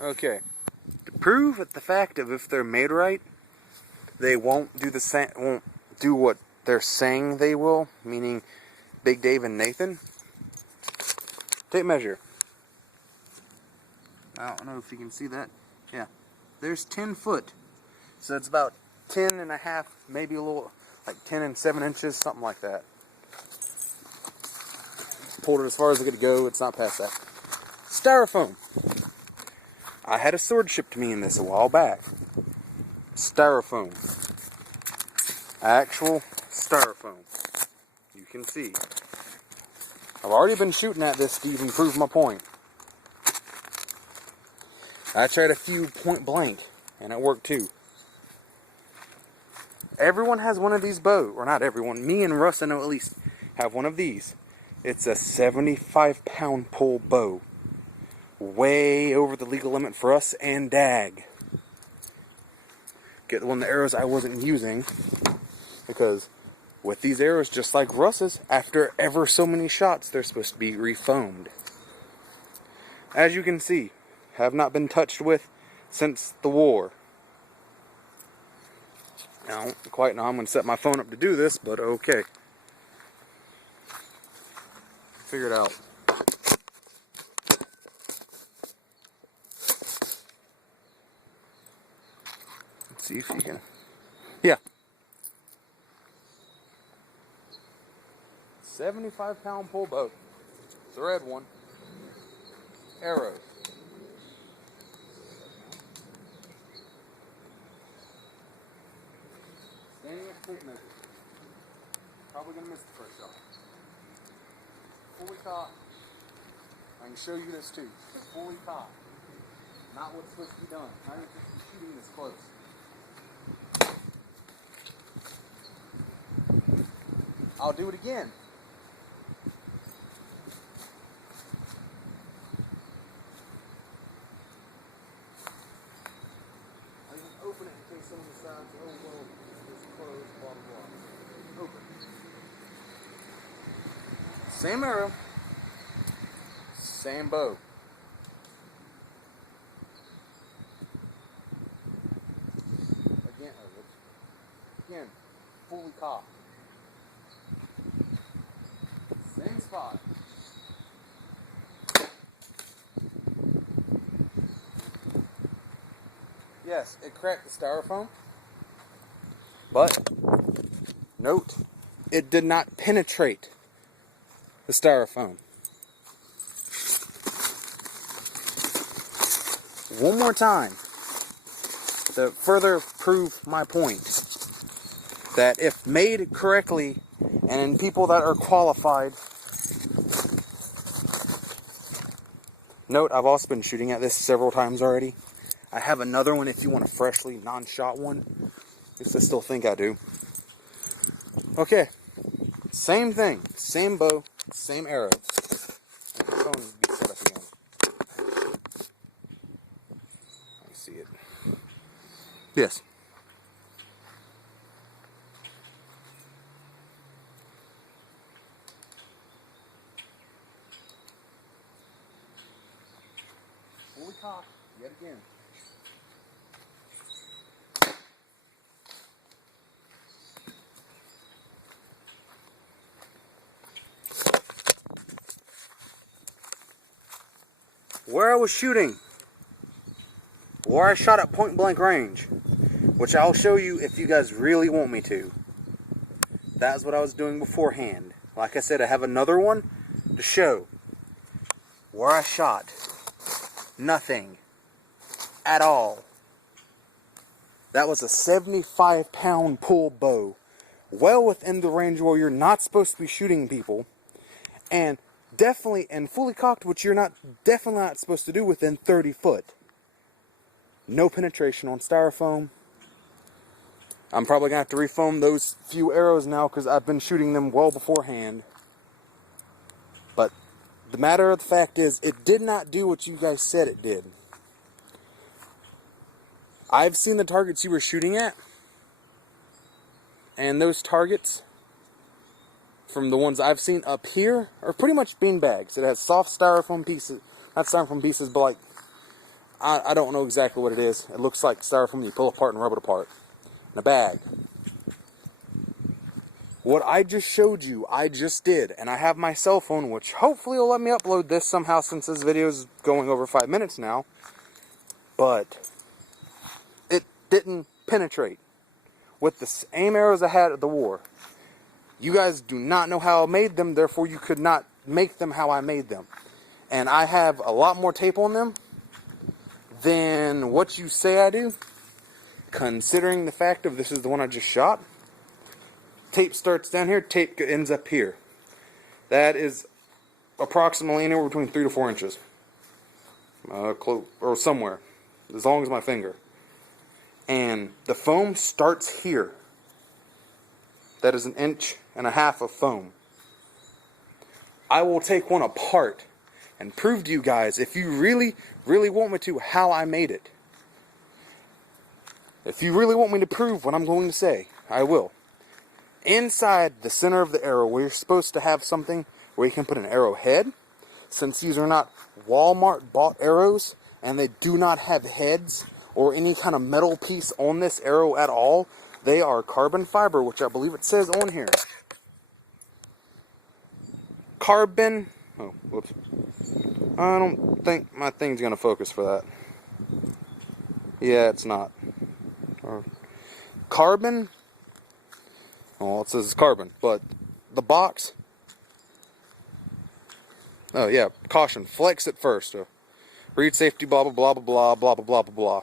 Okay. To prove the fact of if they're made right, they won't do what they're saying they will, meaning Big Dave and Nathan. Tape measure. I don't know if you can see that. Yeah. There's 10 foot. So it's about 10 and a half, maybe a little, like 10 and 7 inches, something like that. Pulled it as far as it could go. It's not past that. Styrofoam. I had a sword shipped to me in this a while back. Styrofoam. Actual styrofoam. You can see. I've already been shooting at this to even prove my point. I tried a few point blank, and it worked too. Everyone has one of these bows, or not everyone. Me and Russ, I know at least, have one of these. It's a 75-pound pull bow. Way over the legal limit for us and Dag. Get one of the arrows I wasn't using, because with these arrows, just like Russ's, after ever so many shots, they're supposed to be refoamed. As you can see, have not been touched with since the war. I don't quite know how I'm going to set my phone up to do this, but okay. Figure it out. Let's see if you can. Yeah. 75-pound pull bow. It's a red one. Arrows. Standing at tape measure. Probably going to miss the first shot. Fully cocked. I can show you this too. It's fully cocked. Not what's supposed to be done. Not even supposed to be shooting this close. I'll do it again. I can open it in case someone decides, oh well, it's closed, blah blah blah. Open. Same arrow. Same bow. Again, fully cocked. Same spot. Yes, it cracked the styrofoam, but note, it did not penetrate the styrofoam. One more time to further prove my point that if made correctly and in people that are qualified. Note, I've also been shooting at this several times already. I have another one if you want a freshly non-shot one. At least I still think I do. Okay. Same thing. Same bow. Same arrows. And the phone needs to be set up again. Let me see it. Yes. Fully cocked yet again. Where I was shooting, where I shot at point blank range, which I'll show you if you guys really want me to. That's what I was doing beforehand. Like I said, I have another one to show where I shot. Nothing at all. That was a 75-pound pull bow, well within the range where you're not supposed to be shooting people, and definitely and fully cocked, which you're definitely not supposed to do within 30 foot. No penetration on styrofoam. I'm probably gonna have to refoam those few arrows now because I've been shooting them well beforehand. But the matter of the fact is, it did not do what you guys said it did. I've seen the targets you were shooting at, and those targets from the ones I've seen up here are pretty much bean bags. It has soft styrofoam pieces, not styrofoam pieces, but like I don't know exactly what it is. It looks like styrofoam you pull apart and rub it apart in a bag. What I just showed you, I just did, and I have my cell phone, which hopefully will let me upload this somehow since this video is going over 5 minutes now, but it didn't penetrate with the same arrows I had at the war. You guys do not know how I made them, therefore you could not make them how I made them. And I have a lot more tape on them than what you say I do, considering the fact of this is the one I just shot. Tape starts down here, tape ends up here. That is approximately anywhere between 3 to 4 inches. Or somewhere. As long as my finger. And the foam starts here. That is 1.5 inches of foam. I will take one apart and prove to you guys, if you really, really want me to, how I made it. If you really want me to prove what I'm going to say, I will. Inside the center of the arrow, where you're supposed to have something where you can put an arrow head, since these are not Walmart bought arrows, and they do not have heads or any kind of metal piece on this arrow at all, they are carbon fiber, which I believe it says on here. Carbon, oh, whoops. I don't think my thing's going to focus for that. Yeah, it's not. Carbon. Well, it says carbon, but the box. Oh yeah, caution, flex it first. Read safety, blah blah blah blah blah blah blah blah blah.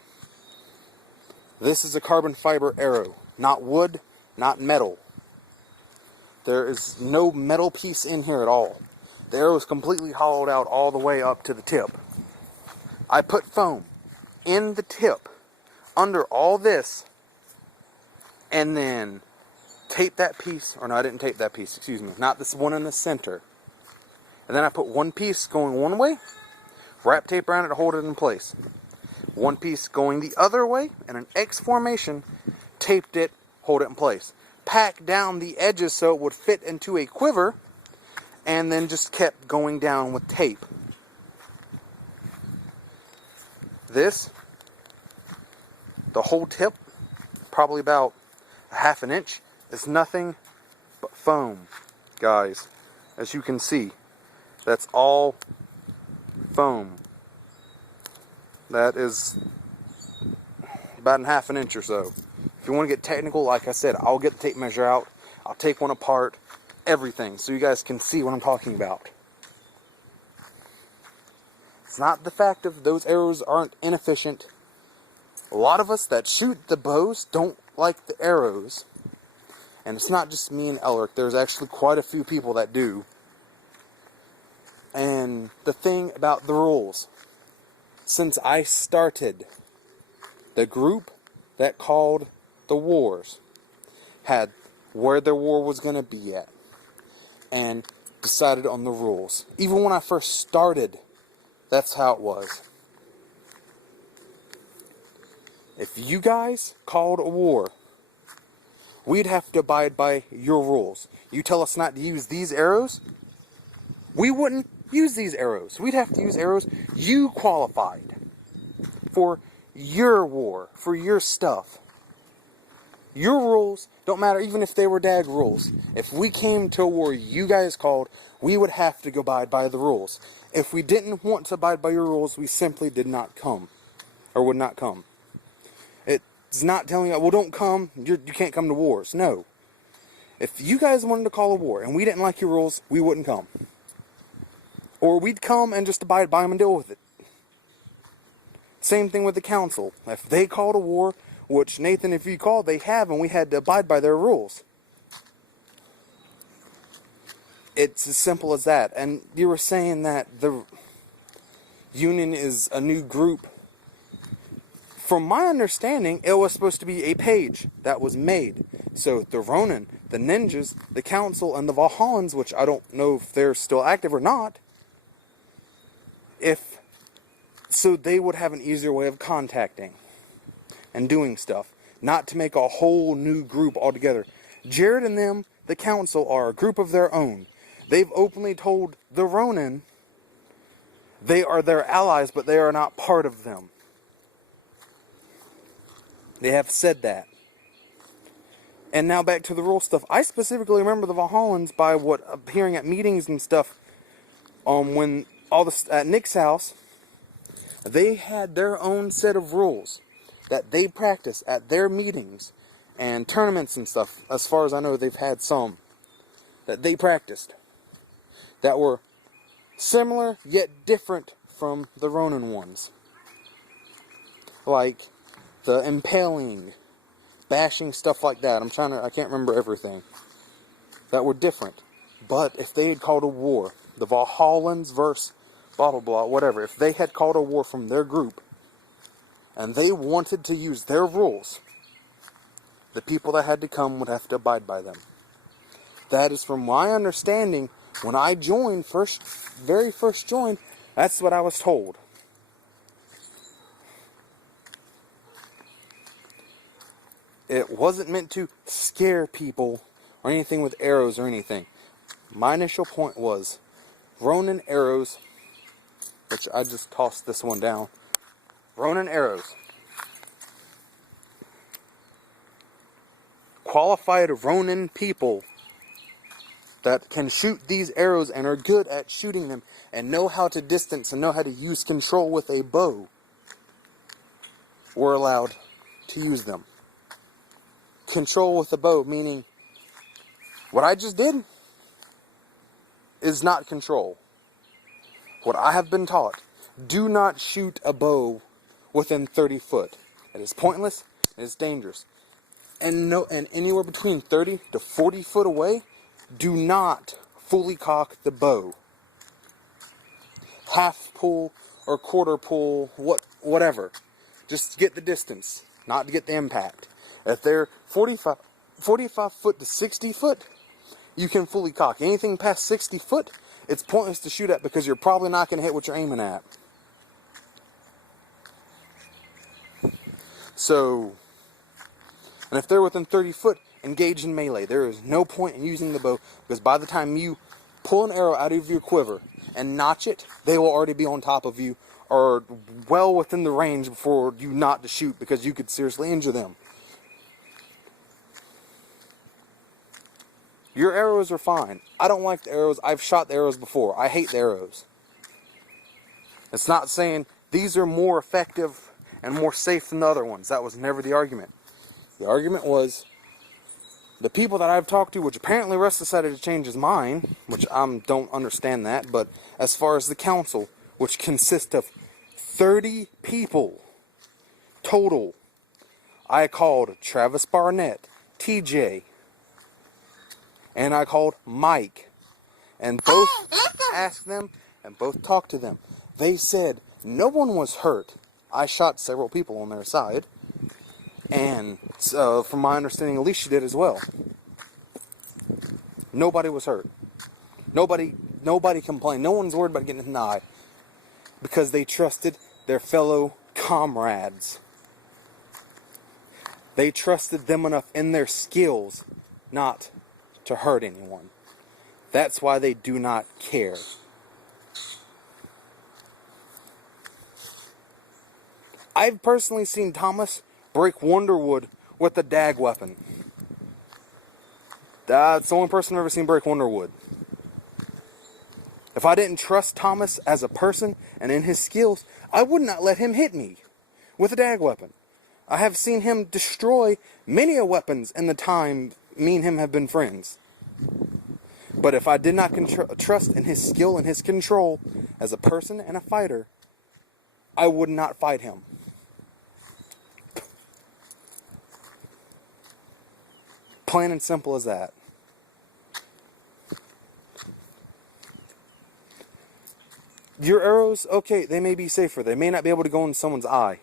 This is a carbon fiber arrow, not wood, not metal. There is no metal piece in here at all. The arrow is completely hollowed out all the way up to the tip. I put foam in the tip, under all this, and then tape that piece, or no, I didn't tape that piece, excuse me, not this one in the center. And then I put one piece going one way, wrap tape around it to hold it in place. One piece going the other way, in an X formation, taped it, hold it in place. Packed down the edges so it would fit into a quiver, and then just kept going down with tape. This, the whole tip, probably about 1/2 inch, is nothing but foam, guys. As you can see, that's all foam. That is about 1/2 inch or so. If you want to get technical, like I said, I'll get the tape measure out. I'll take one apart, everything, so you guys can see what I'm talking about. It's not the fact of those arrows aren't inefficient. A lot of us that shoot the bows don't like the arrows. And it's not just me and Elric. There's actually quite a few people that do. And the thing about the rules. Since I started, the group that called the wars had where their war was going to be at. And decided on the rules. Even when I first started, that's how it was. If you guys called a war, we'd have to abide by your rules. You tell us not to use these arrows, we wouldn't use these arrows. We'd have to use arrows you qualified for your war, for your stuff. Your rules don't matter, even if they were DAG rules. If we came to a war you guys called, we would have to abide by the rules. If we didn't want to abide by your rules, we simply did not come. Or would not come. It's not telling you, well, don't come, you can't come to wars. No. If you guys wanted to call a war and we didn't like your rules, we wouldn't come. Or we'd come and just abide by them and deal with it. Same thing with the council. If they called a war, which Nathan, if you called, they have, and we had to abide by their rules. It's as simple as that. And you were saying that the Union is a new group. From my understanding, it was supposed to be a page that was made. So the Ronin, the Ninjas, the Council, and the Valhallans, which I don't know if they're still active or not, so they would have an easier way of contacting and doing stuff. Not to make a whole new group altogether. Jared and them, the Council, are a group of their own. They've openly told the Ronin they are their allies, but they are not part of them. They have said that. And now back to the rule stuff. I specifically remember the Valhallans by what hearing at meetings and stuff. When all the at Nick's house, they had their own set of rules that they practice at their meetings and tournaments and stuff. As far as I know, they've had some that they practiced that were similar yet different from the Ronin ones. Like the impaling, bashing, stuff like that. I can't remember everything. That were different. But if they had called a war, the Valhallans versus blah blah blah, whatever, if they had called a war from their group, and they wanted to use their rules, the people that had to come would have to abide by them. That is from my understanding. When I joined, very first joined, that's what I was told. It wasn't meant to scare people or anything with arrows or anything. My initial point was Ronin arrows, which I just tossed this one down. Ronin arrows. Qualified Ronin people that can shoot these arrows and are good at shooting them and know how to distance and know how to use control with a bow were allowed to use them. Control with a bow, meaning what I just did is not control. What I have been taught, do not shoot a bow within 30 foot. It is pointless, it is dangerous. And anywhere between 30 to 40 foot away, do not fully cock the bow. Half pull or quarter pull, whatever. Just get the distance, not to get the impact. If they're 45 foot to 60 foot, you can fully cock. Anything past 60 foot, it's pointless to shoot at because you're probably not going to hit what you're aiming at. So, and if they're within 30 foot, engage in melee. There is no point in using the bow because by the time you pull an arrow out of your quiver and notch it, they will already be on top of you or well within the range before you not to shoot because you could seriously injure them. Your arrows are fine. I don't like the arrows. I've shot the arrows before. I hate the arrows. It's not saying these are more effective and more safe than the other ones. That was never the argument. The argument was the people that I've talked to, which apparently Russ decided to change his mind, which I don't understand that, but as far as the council, which consists of 30 people total, I called Travis Barnett, TJ, and I called Mike, and both asked them and both talked to them. They said no one was hurt. I shot several people on their side, and so from my understanding, Alicia did as well. Nobody was hurt. Nobody complained. No one's worried about getting in the eye because they trusted their fellow comrades. They trusted them enough in their skills not to hurt anyone. That's why they do not care. I've personally seen Thomas break Wonderwood with a dag weapon. That's the only person I've ever seen break Wonderwood. If I didn't trust Thomas as a person and in his skills, I would not let him hit me with a dag weapon. I have seen him destroy many a weapons in the time me and him have been friends. But if I did not trust in his skill and his control as a person and a fighter, I would not fight him. Plain and simple as that. Your arrows, okay, they may be safer. They may not be able to go in someone's eye.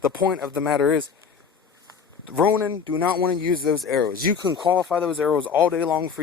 The point of the matter is, Ronin do not want to use those arrows. You can qualify those arrows all day long for